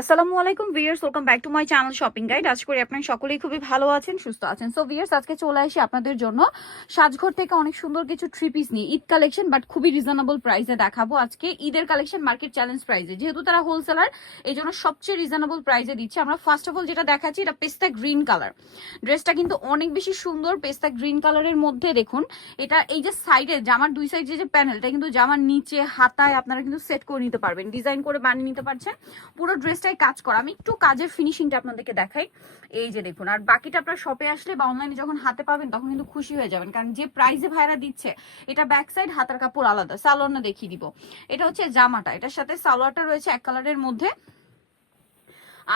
আসসালামু আলাইকুম viewers, welcome back to my channel shopping guide. আশা করি আপনারা সকলেই খুবই ভালো আছেন, সুস্থ আছেন। সো ভিউয়ার্স, আজকে চলে আসি আপনাদের জন্য সাজঘর থেকে অনেক সুন্দর কিছু থ্রি পিস নিয়ে ঈদ কালেকশন, বাট খুবই রিজনেবল প্রাইসে দেখাবো। আজকে ঈদের কালেকশন মার্কেট চ্যালেঞ্জ প্রাইসে, যেহেতু তারা হোলসেলার এই জন্য সবচেয়ে রিজনেবল প্রাইসে দিচ্ছে। আমরা ফার্স্ট অফ অল যেটা দেখাচ্ছি, এটা পেস্তা গ্রিন কালার। ড্রেসটা কিন্তু অনেক বেশি সুন্দর, পেস্তা গ্রিন কালারের মধ্যে দেখুন এটা এই যে সাইডে জামার দুই সাইড যে প্যানেলটা কিন্তু জামার নিচে হাতায় আপনারা কিন্তু সেট করে নিতে পারবেন, ডিজাইন করে বানিয়ে নিতে পারছেন। পুরো ড্রেসটাই কাজ করা। আমি একটু কাজের ফিনিশিংটা আপনাদেরকে দেখাই। এই যে দেখুন, আর বাকিটা আপনার শপে আসলে বা অনলাইনে যখন হাতে পাবেন তখন কিন্তু খুশি হয়ে যাবেন, কারণ যে প্রাইসে ভাইরা দিচ্ছে এটা ব্যাক সাইড হাতার কাপড় আলাদা। সালোয়ারটা দেখিয়ে দিব। এটা হচ্ছে জামাটা, এটার সাথে সালোয়ারটা রয়েছে এক কালারের মধ্যে।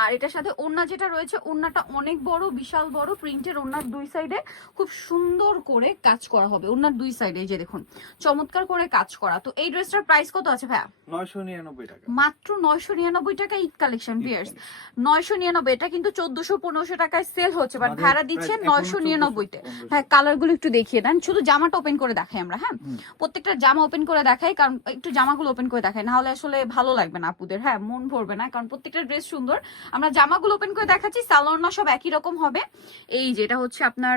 আর এটার সাথে ওড়না যেটা রয়েছে, ওড়নাটা অনেক বড়, বিশাল বড় প্রিন্টের। ওড়নার দুই সাইডে খুব সুন্দর করে কাজ করা হবে। ওড়নার দুই সাইডে এই যে দেখুন চমৎকার করে কাজ করা। তো এই ড্রেসটার প্রাইস কত আছে ভাইয়া? 999 টাকা, মাত্র 999 টাকা ঈদ কালেকশন ভিউয়ার্স। 999, এটা কিন্তু 1400-1500 টাকায় সেল হচ্ছে, বাট ভাড়া দিচ্ছে 999 তে। হ্যাঁ, কালারগুলো একটু দেখিয়ে দেন। শুধু জামাটা ওপেন করে দেখাই আমরা। হ্যাঁ, প্রত্যেকটা জামা ওপেন করে দেখাই, কারণ একটু জামাগুলো ওপেন করে দেখাই, না হলে আসলে ভালো লাগবে না আপুদের। হ্যাঁ, মন ভরবে না, কারণ প্রত্যেকটা ড্রেস সুন্দর। আমরা জামাগুলো ওপেন করে দেখাচ্ছি, সালোয়ার সব একই রকম হবে। এই যেটা হচ্ছে আপনার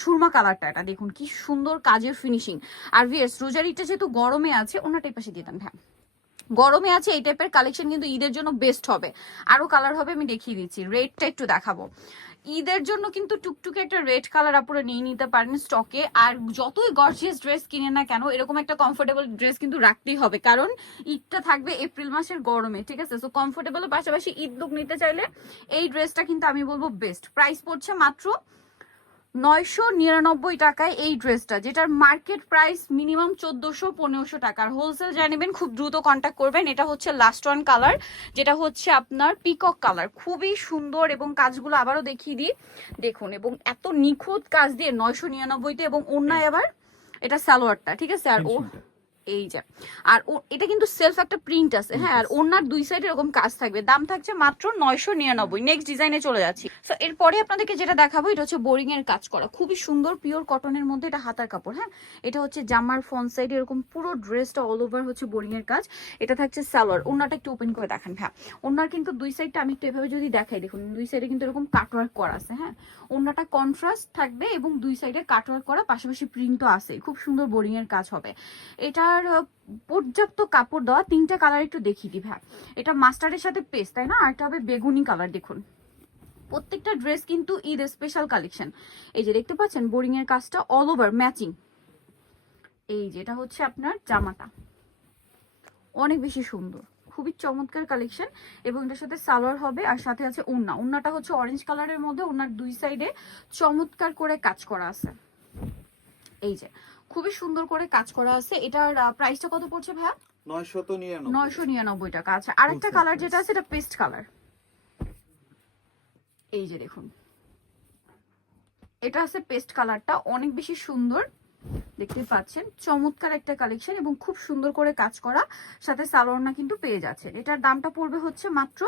সুরমা কালারটা, এটা দেখুন কি সুন্দর কাজের ফিনিশিং। আর ভিউয়ার্স, রোজারিটা যেহেতু গরমে আছে, ওনাটাই পাশে দিয়ে দেন। হ্যাঁ, গরমে আছে এই টাইপের কালেকশন কিন্তু ঈদের জন্য বেস্ট হবে। আরো কালার হবে, আমি দেখিয়ে দিচ্ছি। রেডটা একটু দেখাবো। ঈদের জন্য কিন্তু টুকটুকে একটা রেড কালার আপনারা নিয়ে নিতে পারেন স্টকে। আর যতই গর্জিয়াস ড্রেস কিনে না কেন, এরকম একটা কমফোর্টেবল ড্রেস কিন্তু রাখতেই হবে, কারণ ঈদটা থাকবে এপ্রিল মাসের গরমে। ঠিক আছে, সো কমফোর্টেবলের পাশাপাশি ঈদ লুক নিতে চাইলে এই ড্রেসটা কিন্তু আমি বলবো বেস্ট। প্রাইস পড়ছে মাত্র 999 টাকায় এই ড্রেসটা, যেটার মার্কেট প্রাইস মিনিমাম 1400-1500 টাকার। হোলসেল যা নেবেন খুব দ্রুত কন্ট্যাক্ট করবেন। এটা হচ্ছে লাস্ট ওয়ান কালার, যেটা হচ্ছে আপনার পিকক কালার, খুবই সুন্দর। এবং কাজগুলো আবারও দেখিয়ে দিই, দেখুন। এবং এত নিখুঁত কাজ দিয়ে 999-তে, এবং অন্যায় আবার এটা সালোয়ারটা। ঠিক আছে, আর ও এই যে, আর এটা কিন্তু সেলফ একটা প্রিন্ট আছে। হ্যাঁ, আর ওনার দুই সাইডে এরকম কাজ থাকবে। দাম থাকছে মাত্র 999। নেক্সট ডিজাইনে চলে যাচ্ছি। সো এরপরে আপনাদেরকে যেটা দেখাবো, এটা হচ্ছে বোরিং এর কাজ করা, খুবই সুন্দর পিওর কটনের মধ্যে। এটা হাতার কাপড়। হ্যাঁ, এটা হচ্ছে জামার ফ্রন্ট সাইড, এরকম পুরো ড্রেসটা অল ওভার হচ্ছে বোরিং এর কাজ। এটা থাকছে সালোয়ার। ওনাটা একটু ওপেন করে দেখেন। হ্যাঁ, ওনার কিন্তু দুই সাইডটা আমি একটু এভাবে যদি দেখাই, দেখুন দুই সাইডে কিন্তু এরকম কাটওয়ার্ক করা আছে। হ্যাঁ, ওনাটা কন্ট্রাস্ট থাকবে এবং দুই সাইডে কাটওয়ার্ক করা, পাশাপাশি প্রিন্টও আছে। খুব সুন্দর বোরিং এর কাজ হবে। এটার পর্যাপ্ত কাপড় দেওয়া। তিনটা কালার একটু দেখিয়ে দিই। হ্যাঁ, এটা মাস্টার্ডের সাথে পেস্ট, তাই না? আর এটা হবে বেগুনি কালার। দেখুন প্রত্যেকটা ড্রেস কিন্তু ঈদ স্পেশাল কালেকশন। এই যে দেখতে পাচ্ছেন বোরিং এর কাজটা অল ওভার ম্যাচিং। এই যেটা হচ্ছে আপনার জামাটা, অনেক বেশি সুন্দর, খুবই চমৎকার কালেকশন। এবং এটার সাথে সালোয়ার হবে, আর সাথে আছে ওড়না। ওড়নাটা হচ্ছে অরেঞ্জ কালারের মধ্যে, ওড়নার দুই সাইডে চমৎকার করে কাজ করা আছে। এই যে খুবই সুন্দর করে কাজ করা আছে। এটার প্রাইসটা কত পড়ছে ভাইয়া? 999 টাকা। আচ্ছা, আরেকটা কালার যেটা আছে, এটা পেস্ট কালার। এই যে দেখুন, এটা আছে পেস্ট কালারটা, অনেক বেশি সুন্দর। দেখতে পাচ্ছেন চমৎকার একটা কালেকশন, এবং খুব সুন্দর করে কাজ করা, সাথে সালোয়ারনা কিন্তু পেয়ে যাচ্ছেন। এটার দামটা পড়বে হচ্ছে মাত্র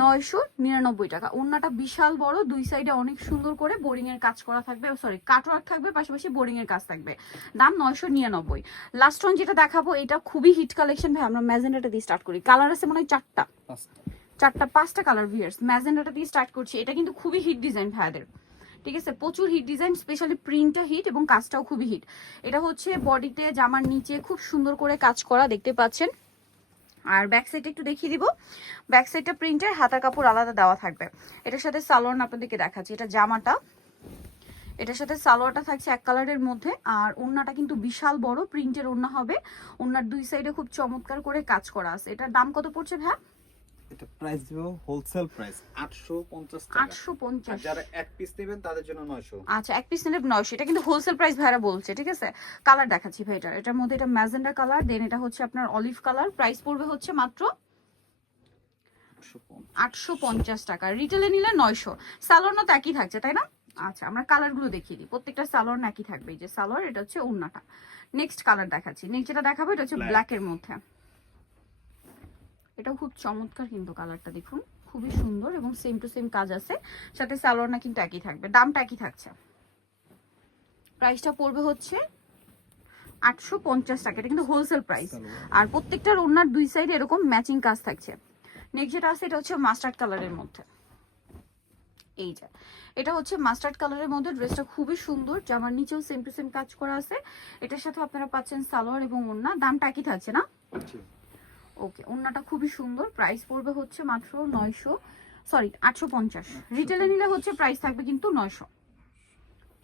999 টাকা। ওড়নাটা বিশাল বড়, দুই সাইডে অনেক সুন্দর করে বোরিং এর কাজ করা থাকবে, সরি কাটওয়ার্ক থাকবে, পাশাপাশি বোরিং এর কাজ থাকবে। দাম 999। লাস্ট ওয়ান যেটা দেখাবো, এটা খুবই হিট কালেকশন ভাই। আমরা ম্যাজেন্ডাটা দিয়ে স্টার্ট করি। কালার আছে মনে হয় পাঁচটা কালার ভিউয়ার্স। ম্যাজেন্ডাটা দিয়ে স্টার্ট করছি। এটা কিন্তু খুবই হিট ডিজাইন ভাইয়াদের। ঠিক আছে, প্রচুর হিট ডিজাইন, স্পেশালি প্রিন্টটা হিট এবং কাজটাও খুবই হিট। এটা হচ্ছে বডিতে জামার নিচে খুব সুন্দর করে কাজ করা, দেখতে পাচ্ছেন। আর ব্যাক সাইডটা একটু দেখিয়ে দিব। ব্যাক সাইডটা প্রিন্টের, হাতার কাপড় আলাদা দেওয়া থাকবে। এটার সাথে সালোয়ার আপনাদেরকে দেখাচ্ছি। এটা জামাটা, এটার সাথে সালোয়ারটা থাকছে এক কালারের মধ্যে। আর ওড়নাটা কিন্তু বিশাল বড় প্রিন্টের ওড়না হবে। ওড়নার দুই সাইডে খুব চমৎকার করে কাজ করা আছে। এটার দাম কত পড়ছে ভাই? এটা প্রাইস দিব হোলসেল প্রাইস 850 টাকা। 850। আর যারা এক পিস নেবেন তাদের জন্য 900। আচ্ছা, এক পিস নিলে 900। এটা কিন্তু হোলসেল প্রাইস ভাইরা বলছে। ঠিক আছে, কালার দেখাচ্ছি ভাই। এটার মধ্যে এটা ম্যাজেন্ডা কালার, দেন এটা হচ্ছে আপনার অলিভ কালার। প্রাইস পড়বে হচ্ছে মাত্র 850 টাকা। রিটেলে নিলে 900। সালোয়ার তো একই থাকছে, তাই না? আচ্ছা, আমরা কালার গুলো দেখিয়ে দিই। প্রত্যেকটা সালোয়ার একই থাকবে। এই যে সালোয়ার, এটা হচ্ছে ওড়নাটা। নেক্সট কালার দেখাচ্ছি। নেক্সট যেটা দেখাবো, এটা হচ্ছে ব্ল্যাক এর মধ্যে। এটাও খুব চমৎকার কিন্তু কালারটা, দেখুন খুবই সুন্দর, এবং সেম টু সেম কাজ আছে। সাথে সালোয়ার কিন্তু একই থাকবে, দামটা একই থাকছে। প্রাইসটা পড়বে হচ্ছে 850 টাকা। এটা কিন্তু হোলসেল প্রাইস। আর প্রত্যেকটার ওড়নার দুই সাইডে এরকম ম্যাচিং কাজ থাকছে। নেক্সট যেটা আছে এটা হচ্ছে মাস্টার্ড কালারের মধ্যে, এই যে এটা হচ্ছে মাস্টার্ড কালারের মধ্যে। ড্রেসটা খুবই সুন্দর, জামার নিচেও সেম টু সেম কাজ করা আছে। এটার সাথে আপনারা পাচ্ছেন সালোয়ার এবং ওড়না। দামটা একই থাকছে না? ওকে, ওড়নাটা খুবই সুন্দর। প্রাইস পড়বে হচ্ছে মাত্র 850। রিটেলে নিলে হচ্ছে প্রাইস থাকবে কিন্তু 900।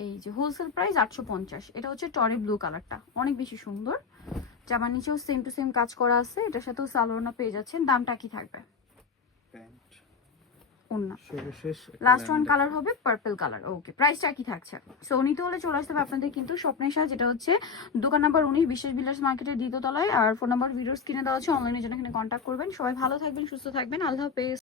এই যে হোলসেল প্রাইস 850। এটা হচ্ছে টরে ব্লু কালারটা, অনেক বেশি সুন্দর। জামার নিচেও সেম টু সেম কাজ করা আছে। এটার সাথেও সালোয়ারটা পেয়ে যাচ্ছেন। দামটা কি থাকবে? ওড়না লাস্ট ওয়ান কালার হবে পার্পল কালার। ওকে, প্রাইসটা কি থাকছে? সো নিতে হলে চলে আসতে হবে আপনাদের কিন্তু স্বপ্নের সাথে, যেটা হচ্ছে দোকান নাম্বার 19 বিশেষ বিলাস মার্কেটের দ্বিতীয় তলায়। আর ফোন নাম্বার ভিডিওর স্ক্রিনে দেওয়া আছে, অনলাইনের জন্য এখানে কন্ট্যাক্ট করবেন। সবাই ভালো থাকবেন, সুস্থ থাকবেন, আল্লাহ হাফেজ।